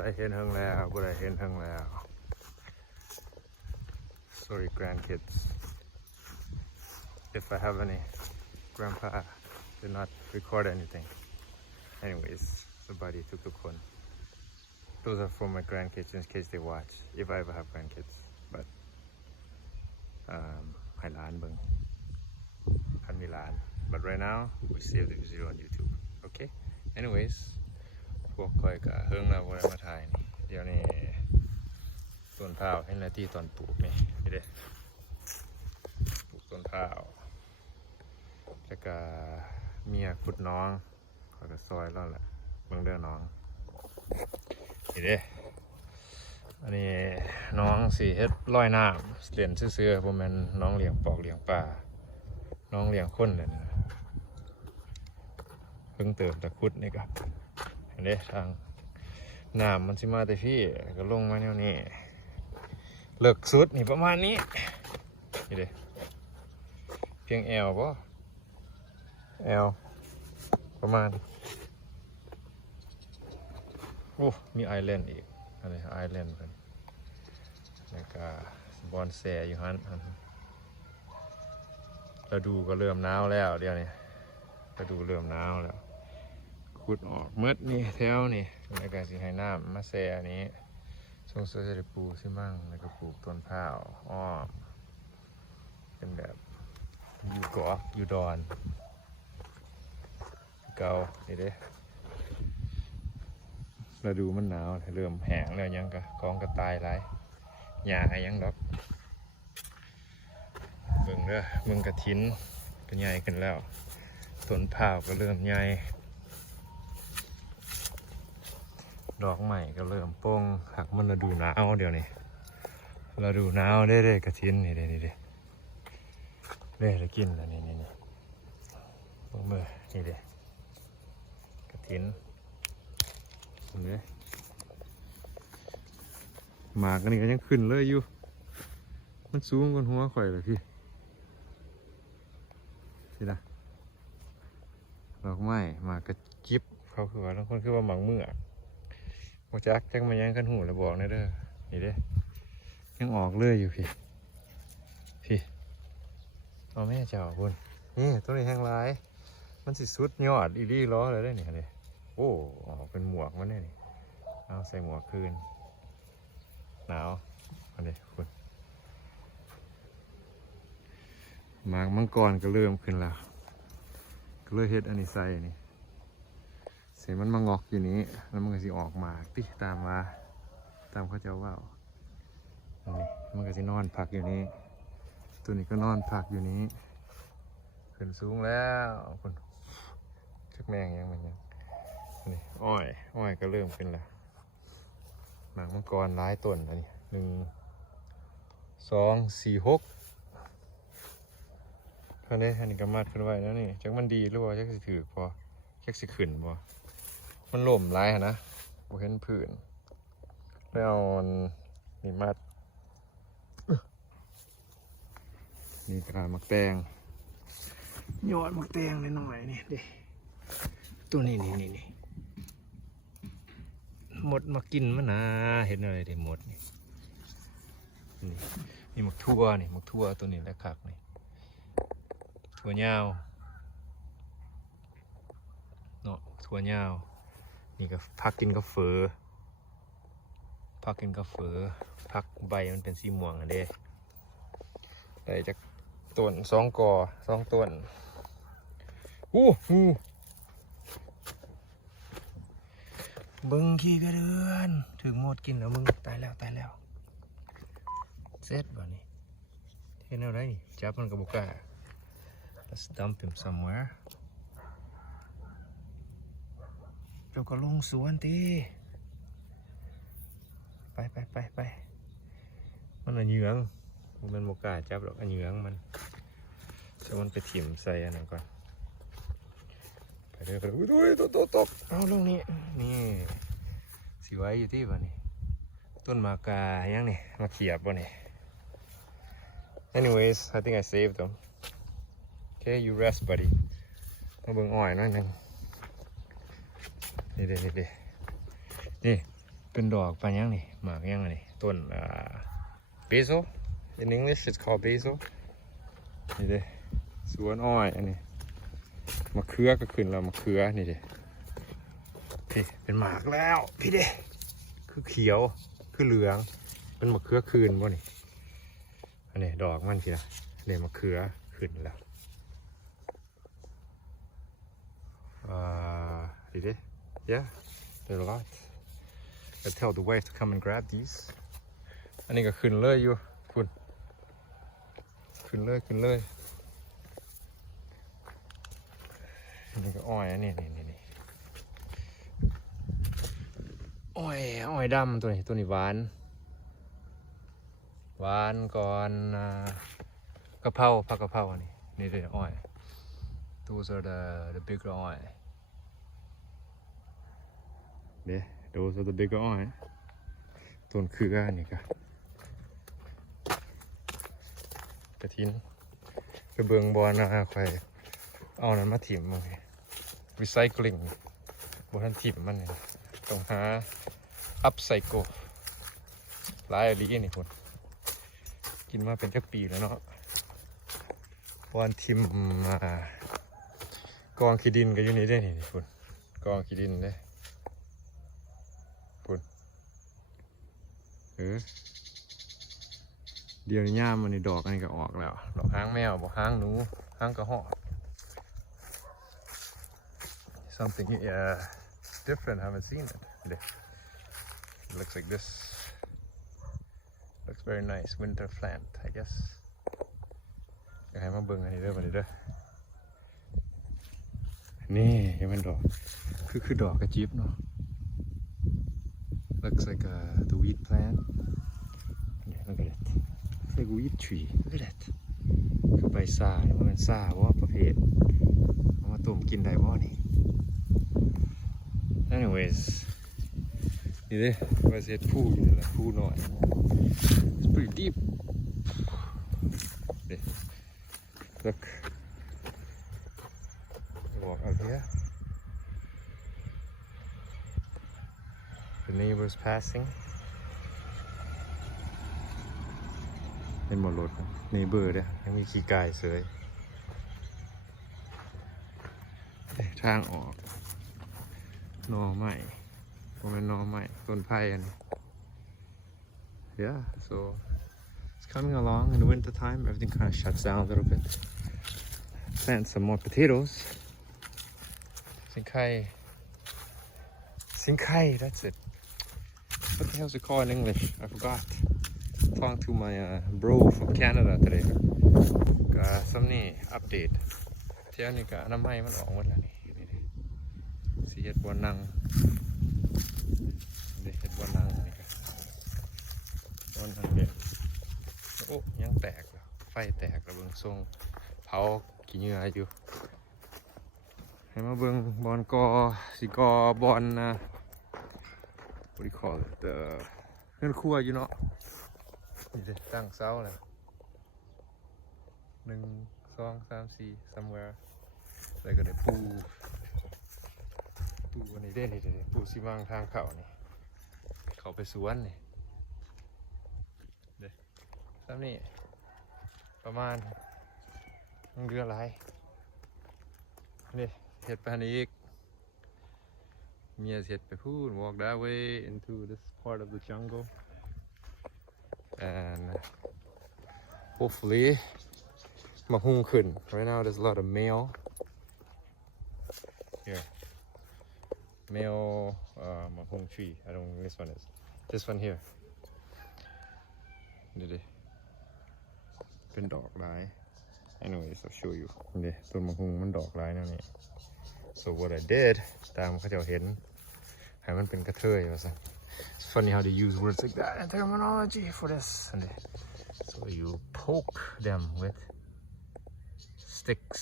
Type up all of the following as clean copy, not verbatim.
ได้เห็นเฮิงแล้วบ่ได้เห็นเฮิงแล้ว sorry grandkids if I have any grandpa did not record anything anyways สบายดีทุกคน those are for my grandkids in case they watch if I ever have grandkids but ให้หลานเบิ่งคันมีหลาน but right now we save the video on YouTube okay anyways พวกคอยกะเฮิงเราบ่ได้มาถ่ายนี่เดี๋ยวนี้ต้นพร้าวให้หน้าที่ตอนปลูกนี่เด้ปลูกต้นพร้าวแล้วก็เมียขุดน้องคอยก็ซอยแล้วแหละเบิ่งเด้อน้องนี่เด้อันนี้น้องสิเฮ็ดลอยน้ำเล่นซื่อๆบ่แม่นน้องเลี้ยงปอกเลี้ยงปลาน้องเลี้ยงคนเลยนะเพิ่งเติมตะคุดนี่ครับเห็นเด้ทางน้ำมันสิมาแต่พี่ก็ลงมาแนวนี้เลิกสุดนี่ประมาณนี้นี่เด้เพียงแอลป่ะแอลประมาณโอ้มีไอแลนด์อีกอันนี้ไอแลนด์กันแล้วก็บอนแสอยู่ฮั่นฤดูก็เริ่มหนาวแล้วเดี๋ยวนี้ฤดูเริ่มหนาวแล้วขุดออกเมื่อนี่แถวนี่แล้วก็สิให้น้ำมาแสอันนี้ช่วงเสือจะปลูกสิมั่งแล้วก็ปลูกต้นพร้าวอ้อมเป็นแบบอยู่เกาะอยู่ดอนเก่านี่เด้ฤดูมันหนาวเริ่มแห้งแล้วยังกะกองกระต่ายไรหญ้ายังดอกเบิ่งเด้อมึงกระถินก็ใหญ่ขึ้นแล้วต้นพร้าวก็เริ่มใหญ่ดอกใหม่ก็เริ่มโป่งหักมันฤดูหนาวเดี๋ยวนี้ฤดูหนาวได้กระถินนี่ได้กินแล้วนี่เบิ่งมือนี่เด้กระถินเห็นไหมหมากอันนี้ก็ยังขึ้นเลยอยู่มันสูงกว่าหัวข่อยเลยพี่สินะดอกไม้หมากกระจิบเขาคือว่าบางคนคือว่าหมากเมือกโอ้จักมันยังกันหูแล้วบอกนะเด้อนี่เด้ยังออกเลยอยู่พี่เอาแม่เจ้าคุณนี่ต้นนี้แห้งร้ายมันสิสุดยอดอีลี่ล้อเลยได้เนี่ยเลยโอ้ออกเป็นหมวกมันเนี่ยนี่เอาใส่หมวกคืนหนาวอันนี้คุณหมากมังกรก็เริ่มขึ้นแล้วก็เลยเฮ็ดอันนี้ใส่นี่เสียมันมางอกอยู่นี้แล้วมันก็สิออกมาติตามเขาเจ้าว่านี่มันก็สินอนพักอยู่นี้ตัวนี้ก็นอนพักอยู่นี้ขึ้นสูงแล้วคุณชักแมงยังมันยังนี่อ้อยก็เริ่มขึ้นแล้วหมากมังกรร้ายต้นอันนี้1 2 4 6เท่านี้อันนี้ก็มัดขึ้นไว้แล้วนี่จักมันดีหรือว่าจักสิถือพอจักสิขึ้นพอมันล่มร้ายนะบ่เห็นผื่นแล้วเอานี่มัดนี่กระดาษมักแตงยอดมักแตงหน่อยนี่ดิตัวนี้หมดมากินมันนะเห็นอะไรดิหมดนี่มักทั่วตัวนี้แหละคักนี่ถั่วยาวเนาะถั่วยาวนี่ก็พักกินกาแฟพักใบมันเป็นสีม่วงอันเด้ได้จากต้น2 กอ 2 ต้นเบิ้งขี้กระเดือนถึงหมดกินแล้วมึงตายแล้วเสร็จบ่นี่เห็นอะไรนี่จับมันกับบุกา let's dump him somewhere เจ้าก็ลงสวนตีไปมันเหยืองมันบุกาจับหรอกเหยืองมันจะมันไปถิ่มใส่อันนั้นก่อนไปเรื่อยๆอุ้ยตกเอาลงนี่สิไว้อยู่ที่บ่นี่ต้นมากายังนี่มาเขียบบ่นี่ anyways I think I saved them okay you rest buddy มาเบิ่งอ้อยหน่อยนึงนี่ เป็นดอกปานยังนี่หมากยังนี่ต้นbasil in English it's called basil นี่เด้สวนอ้อยอันนี้มะเขือก็ขึ้นแล้วมะเขือนี่เด้พี่เป็นหมากแล้วพี่เด้คือเขียวคือเหลืองเป็นมะเขือคืนบ่นี่อันนี้ดอกมันพี่นะนี่มะเขือขึ้นแล้วนี่เด้ yeah there's a lot I tell the wife to come and grab these อันนี้ก็ขึ้นเลยอยู่คุณขึ้นเลยอันนี้ก็อ้อยอันนี้นี่อ้อยดำตัวนี้หวานก่อนกะเพราผักกะเพราอันนี้เลยอ้อย those are the bigger อ้อยthose are the bigger อ้อยต้นคืออันนี้กระถินไปเบิ่งบอลนะค่อยเอานั้นมาถิ่มมาrecycling บ่ทันถิ่มมันนี่ต้องหา upcycle หลายอีหลีนี่พุ่นกินมาเป็นจักปีแล้วเนาะบอลถิ่มกองขี้ดินก็อยู่นี่เด้นี่พุ่นกองขี้ดินเด้พุ่นเดี๋ยวย่ามมันนี่ดอกอันนี้ก็ออกแล้วดอกหางแมวบอกหางหนูหางกระหอก something different I haven't seen it looks like this looks very nice winter plant I guess อยากให้มาเบิ่งอันนี้เด้อมันนี่เด้อนี่ยังเป็นดอกคือดอกกระจิ๊บเนาะ looks like the wheat plant look at it it's like a wheat tree look at that คือใบซ่าเนี่ยมันซ่าว่าประเภทเอามาต้มกินได้บ่นี่ anyways นี่เด้ว่าเสร็จผู้อยู่นี่แหละผู้น้อย it's pretty deep look walk out here the neighbors passingเป็นหมดรถเนเบอร์เนี่ยยังมีขี้ไก่เสยทางออกหน่อไม้ผมเป็นหน่อไม้ต้นไผ่อันนี้ yeah so it's coming along in the winter time everything kind of shuts down a little bit plant some more potatoes สิงไข่ that's it what the hell is it called in English I forgot talking to my bro from Canada today ก็ซ้ำนี่อัปเดตเที่ยวนี้ก็น้ำไม้มันออกหมดแล้วนี่สิเฮ็ดบ่อนั่งเฮ็ดบ่อนั่งนี่ก็บ่อนั่งเนี่ยโอ้ยังแตกแล้วไฟแตกแล้วเบิ่งทรงเผาขี้เหงื่ออยู่ให้มาเบิ่งบอนกอสิกอบอนwhat do you call it เฮือนครัวอยู่เนาะนี่เด้ตั้งเสาแล้ว1 2 3 4 somewhere แล้วก็ได้ปูอันนี้เด้นี่เด้ปูสิวางทางเข้านี่เข้าไปสวนนี่เด้ซ้ำนี่ประมาณเดือนหลายนี่เฮ็ดไปนี่อีกเมียเฮ็ดไปพูด walk that way into this part of the jungle and hopefully มาหุ้งขึ้น right now there's a lot of male here male มาหุ้ง tree I don't know this one is this one here นี่ดิเป็นดอกหลาย anyways I'll show you นี่ต้นมะหุ้งมันดอกหลายนะนี่ so what I did ตามเขาจะเห็นให้มันเป็นกระเทยว่าซะ it's funny how they use words like that in terminology for this so you poke them with sticks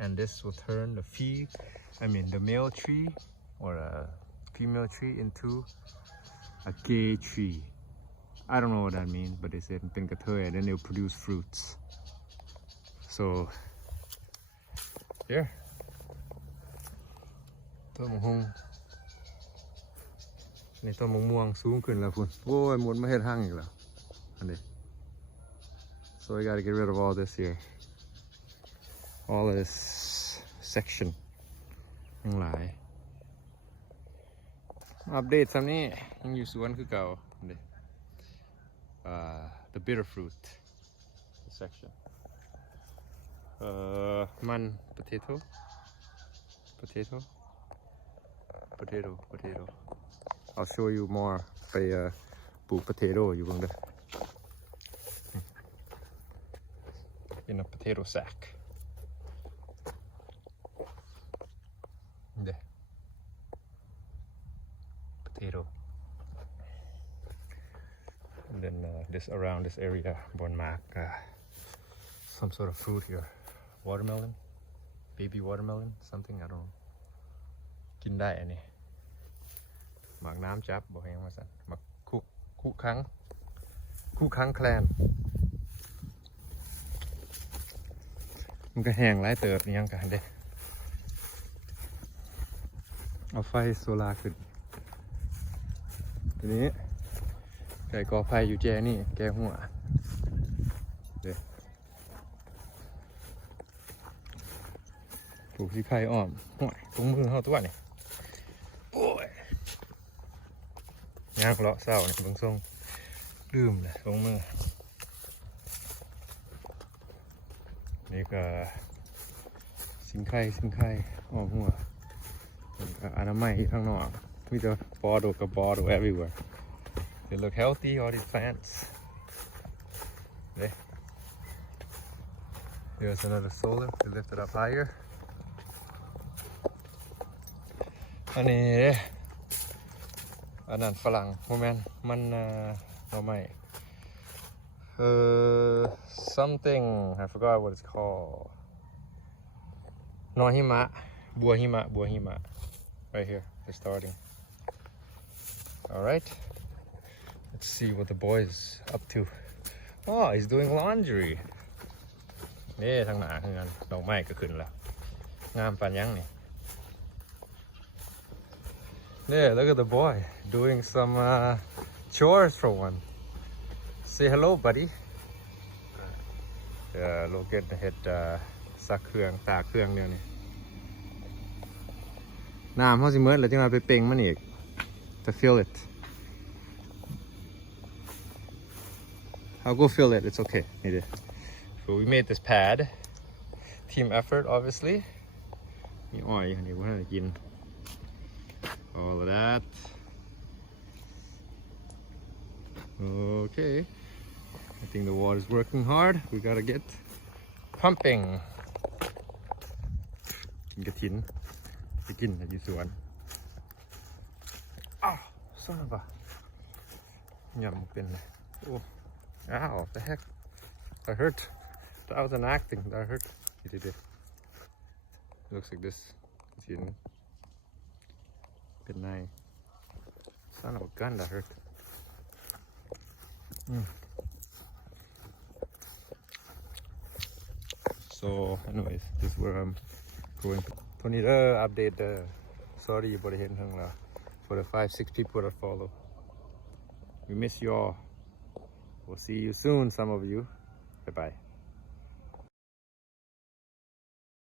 and this will turn the male tree or a female tree into a gay tree I don't know what that means but they said เป็นกระเทยand then they'll produce fruits so here ต้นมะฮุง นี่ต้นมะม่วงสูงขึ้นแล้วพุ่นโอ้ยหมดมาเฮ็ดห้างอีกแล้วอันนี้ so I gotta get rid of all this here all this section ทั้งหลายอัปเดตซ้ำนี้ยังอยู่สวนคือเก่าอันนี้the bitter fruit section man potato I'll show you more ไปปลูก potato อยู่เบิ่งเด้อ in a potato sack เด้อ potato and then this around this area บน mark some sort of fruit here watermelon baby watermelon something I don't know กินได้อันนี้หมากน้ำจับบอกให้มาสั่นหมากคุกครั้งแคลนมันก็แห้งหลายเติบนี่ยังกันเด้เอาไฟโซลาร์ขึ้นทีนี้ไก่กอไฟอยู่แจนี่แกหัวเด้ปลูกที่ไข่อ้อมห่วยตรงมือเขาตัวนี่โอ้ยยากเลาะเศร้านี่เบิ่งทรงลืมเลยตรงมือนี่ก็สิงไข่อ้อมหัวอนามัยข้างนอกมีแต่บอดกับบอด everywhere they look healthy all these plants there's another solar we lift it up higher อันนี้อันนั้นฝรั่งโมเมนต์มันเราไม่something I forgot what it's called นอหิมะบัวหิมะ right here they're starting alright let's see what the boy is up to oh he's doing laundry นี่ทางหน้าคือกันดอกไม้ก็ขึ้นแล้วงามปานยังนี่Yeah, look at the boy doing some chores for one. Say hello, buddy. Yeah, look at the head ซักเครื่องตากเครื่องเดียวนี่น้ำเขาสิเมิดแล้วจังเอาไปเป่งมันอีก to fill it. I'll go fill it. It's okay. นี่ดิ So we made this pad. Team effort, obviously. มีอ้อยอันนี้ว่าจะกินall of that okay I think the water is working hard we gotta get pumping กินกระถินไปกินอยู่สวนอ้าวซ่าป่ะยำเป็นเลยโอ้อ้าว the heck that hurt that was an acting that hurt you did it looks like this กระถินเป็นไง son of a gun that hurt so anyways this is where I'm going ตัวนี้update sorry บ่ได้เห็นทั้งละ for the 5-6 people that follow we miss you all we'll see you soon some of you bye bye